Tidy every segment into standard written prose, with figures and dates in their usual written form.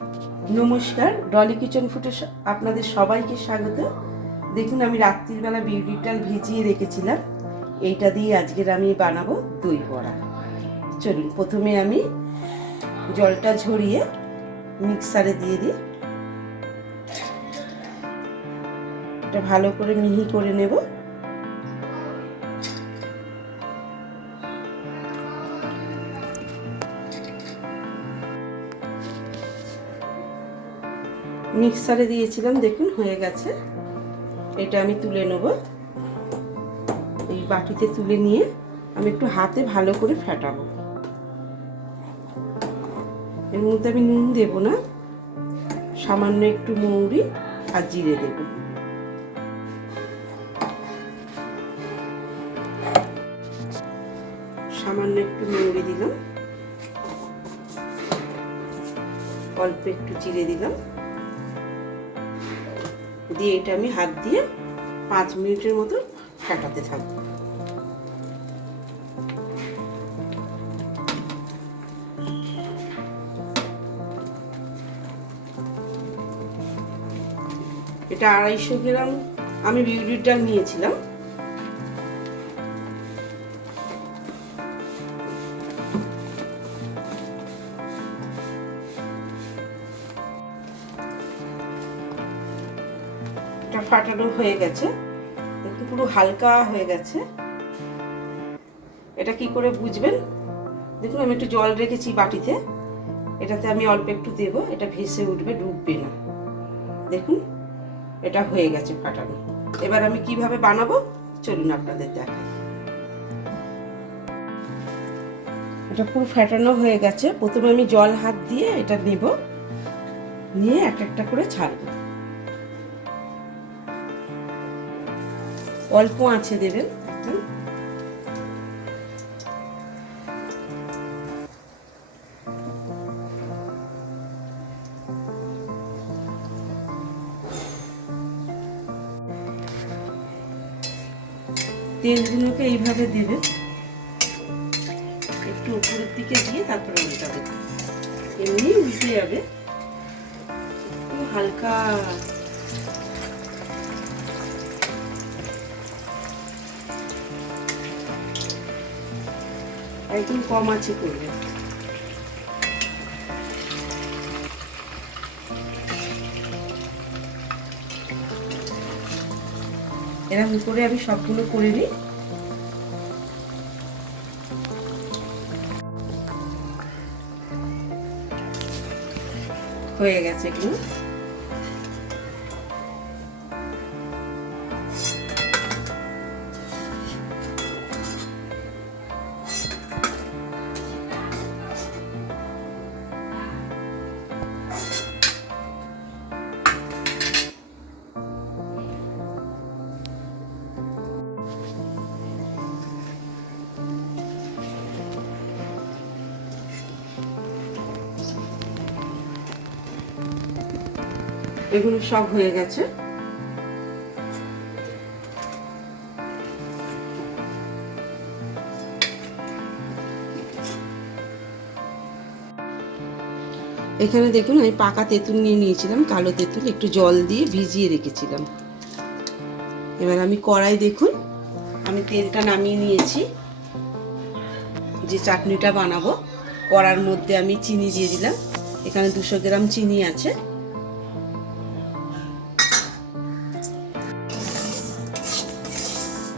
নমস্কার, ডলি কিচেন ফুডে আপনাদের সবাইকে স্বাগত। দেখুন, আমি রাত্রির বেলা বিউলির ডাল ভিজিয়ে রেখেছিলাম। এইটা দিয়ে আজকের আমি বানাবো দই বড়া। চলুন, প্রথমে আমি জলটা ঝরিয়ে মিক্সারে দিয়ে দিই। এটা ভালো করে মিহি করে নেব। মিক্সারে দিয়েছিলাম, দেখুন হয়ে গেছে। এটা আমি তুলে নেব। এই বাটিতে তুলে নিয়ে আমি একটু হাতে ভালো করে ফেটাবো। এর মধ্যে আমি নুন দেব না, সামান্য একটু মৌরি আর জিরে দেব। সামান্য একটু মৌরি দিলাম, অল্প একটু জিরে দিলাম, দিয়ে এটা আমি হাত দিয়ে 5 মিনিটের মতো ফেটাতে থাকবো। এটা 250 গ্রাম আমি বিউলির ডাল নিয়েছিলাম। এটা ফাটানো হয়ে গেছে, একটু পুরো হালকা হয়ে গেছে। এটা কি করে বুঝবেন? দেখুন, আমি একটু জল রেখেছি বাটিতে, এটাতে আমি অল্প একটু দেব, এটা ভেসে উঠবে, ডুববে না। দেখুন, এটা হয়ে গেছে ফাটানো। এবার আমি কিভাবে বানাবো চলুন আপনাদের দেখাই। এটা পুরো ফাটানো হয়ে গেছে। প্রথমে আমি জল হাত দিয়ে এটা নেব, নিয়ে একটা একটা করে ছাড়বো। অল্প আঁচে দেবেন একদম। তেলগুলোকে এইভাবে দেবেন, একটু উপরের দিকে দিয়ে তারপরে উল্টাবেন। এমনি উল্টে যাবে, একটু হালকা। একদম কম আঁচে করবেন। এরকম করে আমি সবগুলো করে নিই। হয়ে গেছে এগুলো। এগুলো সব হয়ে গেছে। এখানে দেখুন, আমি পাকা তেঁতুল নিয়ে নিয়েছিলাম, কালো তেঁতুল, একটু জল দিয়ে ভিজিয়ে রেখেছিলাম। এবার আমি কড়াই, দেখুন আমি তেলটা নামিয়ে নিয়েছি। যে চাটনিটা বানাবো, কড়ার মধ্যে আমি চিনি দিয়ে দিলাম। এখানে 200 গ্রাম চিনি আছে।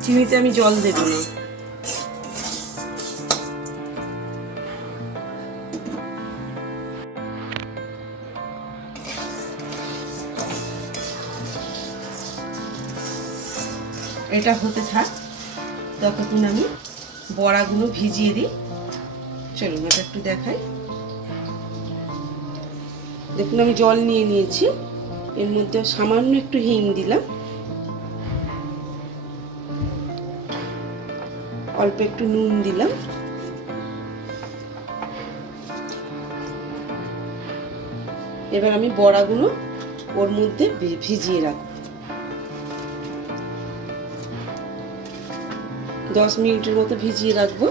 চিনিতে আমি জল দেব না। এটা হতে থাক, ততক্ষণ আমি বড়াগুলো ভিজিয়ে দিই। চলুন এটা একটু দেখাই। দেখুন, আমি জল নিয়ে নিয়েছি, এর মধ্যে সামান্য একটু হিং দিলাম, অল্প একটু নুন দিলাম। এবার আমি বড়াগুলো ওর মধ্যে ভিজিয়ে রাখবো। 10 মিনিটের মতো ভিজিয়ে রাখবো।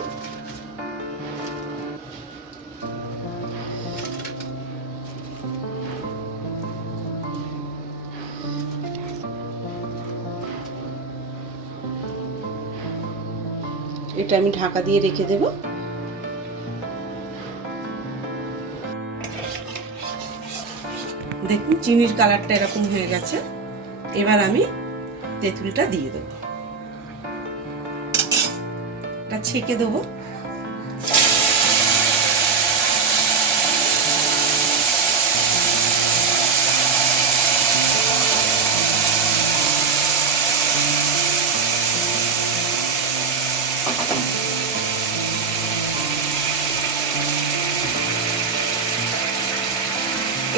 এটা আমি ঢাকা দিয়ে রেখে দেব। দেখুন চিনির কালারটা এরকম হয়ে গেছে। এবার আমি তেঁতুলটা দিয়ে দেবো, এটা ছেঁকে দেবো।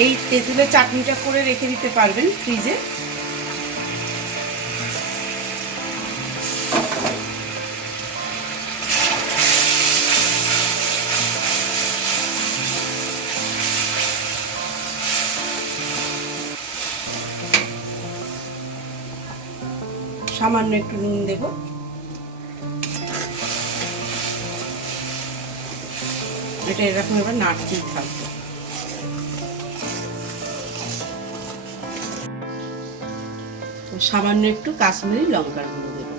এই তেঁতুলের চাটনিটা করে রেখে দিতে পারবেন ফ্রিজে। সামান্য একটু নুন দেব। এটা এরকম এবার নাড়তেই থাকবে। সামান্য একটু কাশ্মীরি লঙ্কার গুঁড়ো দেব।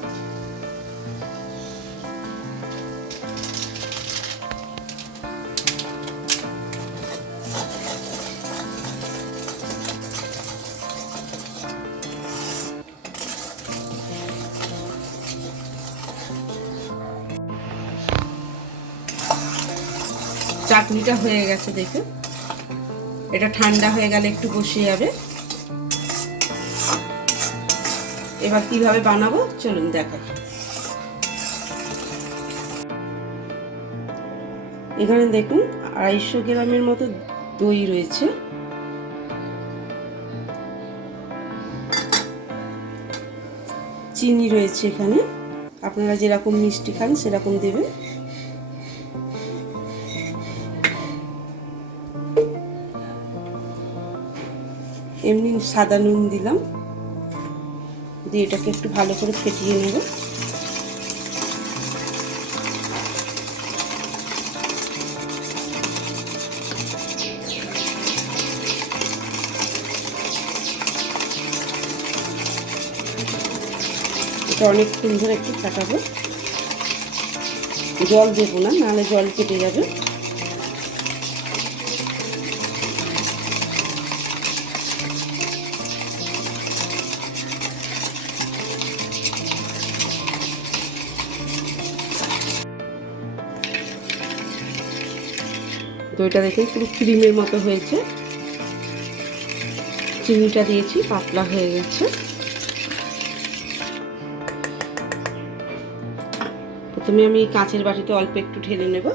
চাটনিটা হয়ে গেছে দেখুন। এটা ঠান্ডা হয়ে গেলে একটু বসে যাবে। এবার কিভাবে বানাবো চলুন দেখাই। এখানে দেখুন 250 গ্রামের মতো দই রয়েছে। চিনি রয়েছে এখানে, আপনারা যেরকম মিষ্টি খান সেরকম দেবেন। এমনি সাদা নুন দিলাম, দিয়ে এটাকে একটু ভালো করে ফেটিয়ে নেব। এটা অনেকক্ষণ ধরে একটু ফাটাবো, জল দেবো না, নাহলে জল কেটে যাবে। দইটা দেখুন পুরো ক্রিমের মতো হয়েছে। চিনিটা দিয়েছি, পাতলা হয়ে গেছে। প্রথমে আমি কাঁচের বাটিতে অল্প একটু ঢেলে নেব।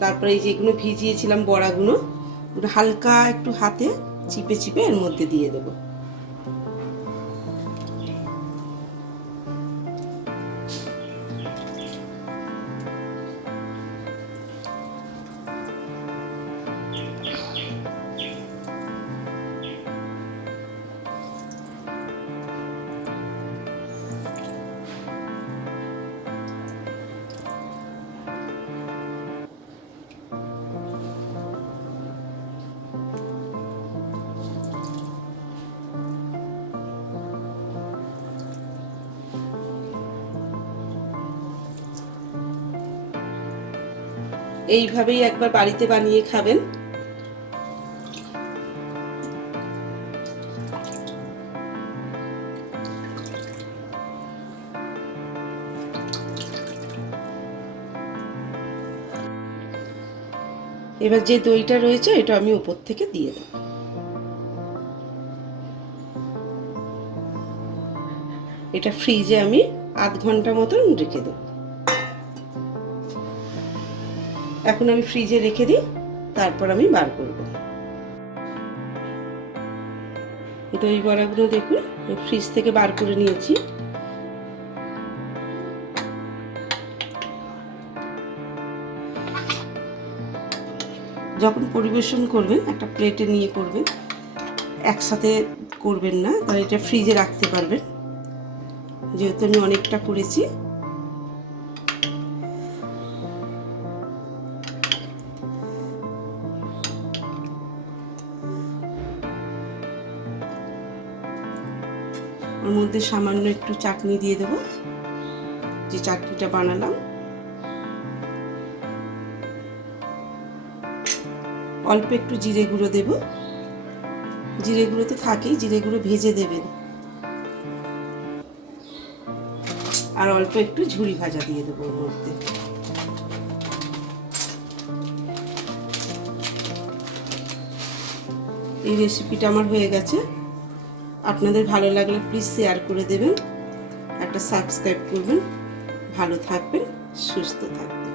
তারপরে এই যেগুলো ভিজিয়েছিলাম বড়াগুলো হালকা একটু হাতে চিপে চিপে এর মধ্যে দিয়ে দেব। এইভাবেই একবার বাড়িতে বানিয়ে খাবেন। এবার যে দইটা রয়েছে এটা আমি উপর থেকে দিয়ে দেব। এটা ফ্রিজে আমি আধ ঘন্টা মতন রেখে দেব। এখন আমি ফ্রিজে রেখে দিই, তারপর আমি বার করব। দই বড়াগুলো দেখুন ফ্রিজ থেকে বার করে নিয়েছি। যখন পরিবেশন করবেন একটা প্লেটে নিয়ে করবেন, একসাথে করবেন না, তাহলে এটা ফ্রিজে রাখতে পারবেন। যেহেতু আমি অনেকটা করেছি, ওর মধ্যে সামান্য একটু চাটনি দিয়ে দেবো, যে চাটনিটা বানালাম। অল্প একটু জিরে গুঁড়ো দেব, জিরে গুঁড়ো তো থাকেই, জিরে গুঁড়ো ভেজে দেবেন। আর অল্প একটু ঝুরি ভাজা দিয়ে দেবো ওর মধ্যে। এই রেসিপিটা আমার হয়ে গেছে। আপনাদের ভালো লাগলে প্লিজ শেয়ার করে দেবেন, একটা সাবস্ক্রাইব করবেন। ভালো থাকবেন, সুস্থ থাকবেন।